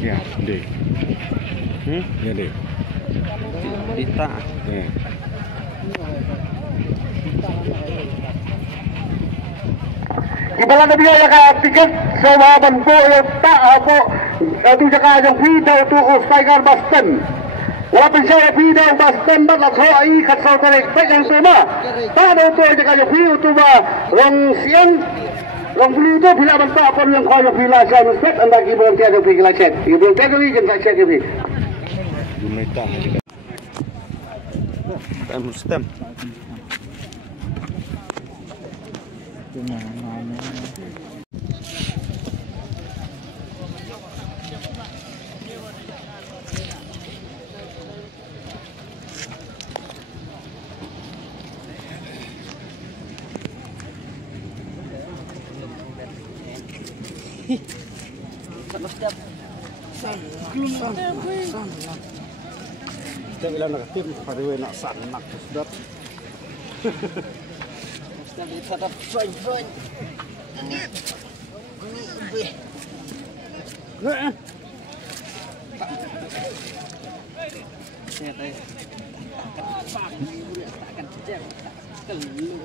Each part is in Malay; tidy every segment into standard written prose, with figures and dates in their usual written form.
Ya, deh. Ya deh. Dita. Ibalan na biya ka tiket sa mga banpo yung ako ito ka yung video to Usaigan Bastan. Wapin siya yung video Bastan ba at so ay katsaw tarik yung tema. Paano ito yung video to ba yung siyang yung video pila man pa ako yung kaya pila siya ng set ang nag-ibang tiyan yung pila set. Ibang tiyan yung ikan sa set yung video. Gumita. Stem. Setiap ilang nakatim pada we nak sanak sedap. Setiap ditadap soin. Ini be. Saya tahu. Takkan jam. Kelum.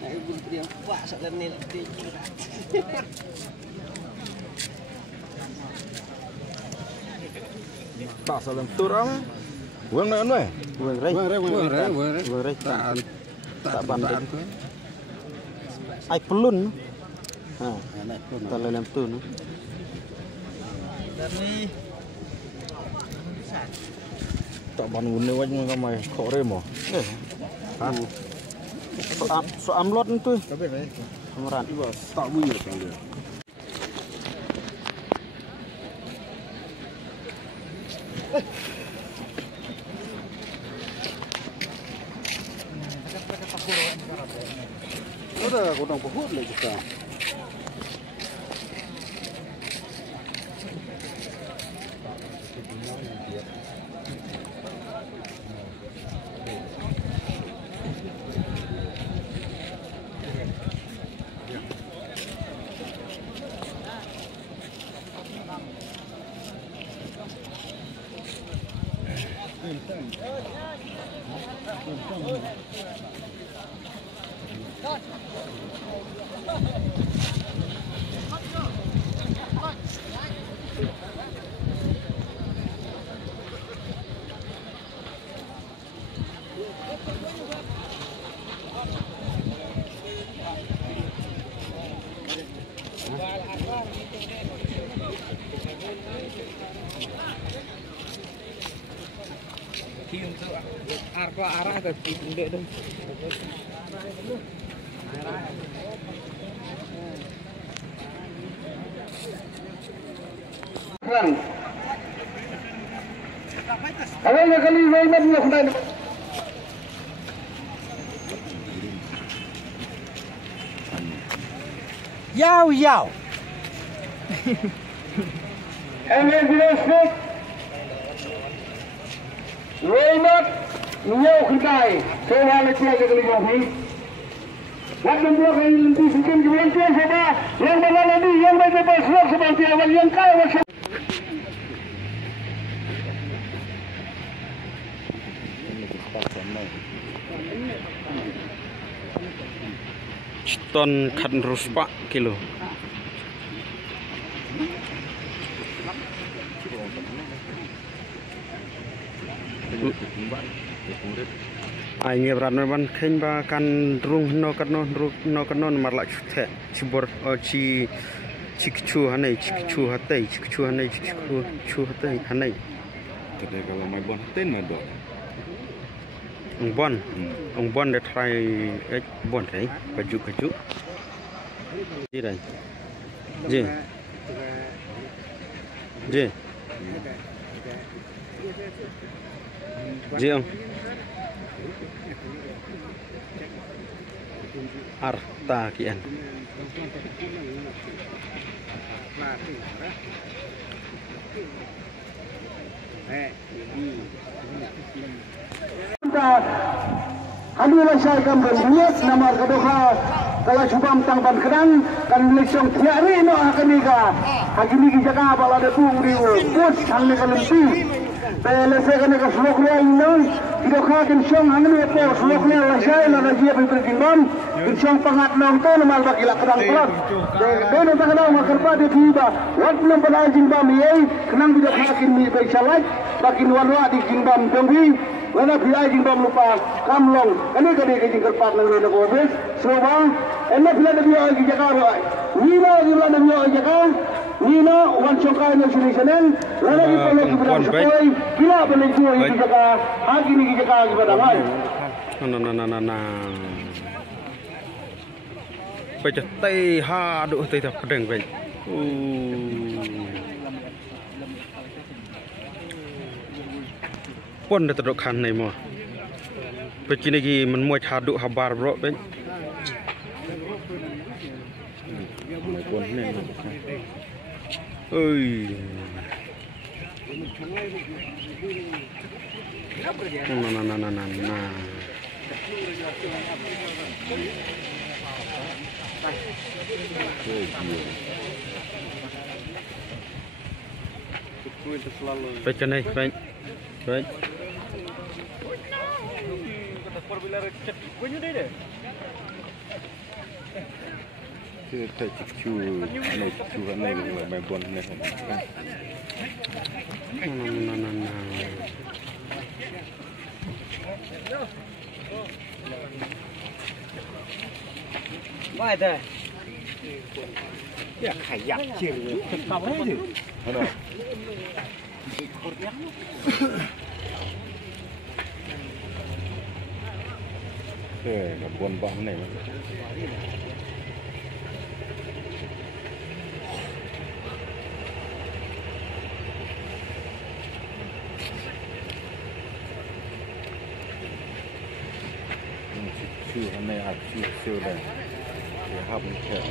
Nah, ibu dia pak sak nil tinggi. Tak salam turang. Wang nak anu? Wang rei. Tak bandar. Ai pelun. Ha, tak lelem tu. Dari Tak bangun ni wajib ramai kok remo. Kan. So amlot itu. Kamaran. Tak bunyi kali. Ada kodang pohon lagi kita. Arah ke pendek tu. Kalau nak kali main nak main. Yao. Engel bilang Raymond nhiều khởi cài số hai là chia cho cái linh khí các đồng đội cái linh khí sự kiện của anh chơi số ba yang mana lagi yang mana bersuara seperti awal yang kaya macam ton kan ruspa kilo. Ai nghe berat ban khen ba kan rung no kanon marlak the cibor ci cikchu hanai hanai tapi kalau mai bon ten mai do ong bon de try bon kai kaju Gì đây? Gì? Gì? Gì không? Arta kian. Halulah saya akan berbuat nama kedoha kalau cuba tangban kerang kan lesong tiari no akan nikah hagi niki jaga bala de puri bus hang ne kalempi pele se kan ka slok le no kedoha kan song hang ne po slok le la saya la dia berkimbam kan song pangat nong to mal bagi la kerang pelat de no tak ada makarpa de tiba wat belum pada jimbam ye kenang tidak hakin mi baik salat bagi nuanwa di jimbam dongwi Wala biya jimbam lupa kamlong kani kani ke jingkar pat nang le ko bes soba enna bila de biya ki jaka ro nina bila de biya jaka nina wan choka ne sini senen lana ki polo ki bra soi kila bele ki ki jaka agi ni ki jaka ki badamai Na bây giờ tây ha độ tây thật đừng vậy pun dah teruk kan ni mo. Begini lagi menmuat haduk habar bro ben. Oi. Na. Baik kan ni, baik. Baik. Kita cucu này là bài buồn này. Vai đây. Ya kayak cil. Tetap aja. Ada. Là buồn bóng này. Chưa hôm nay học chưa đây để học kiểu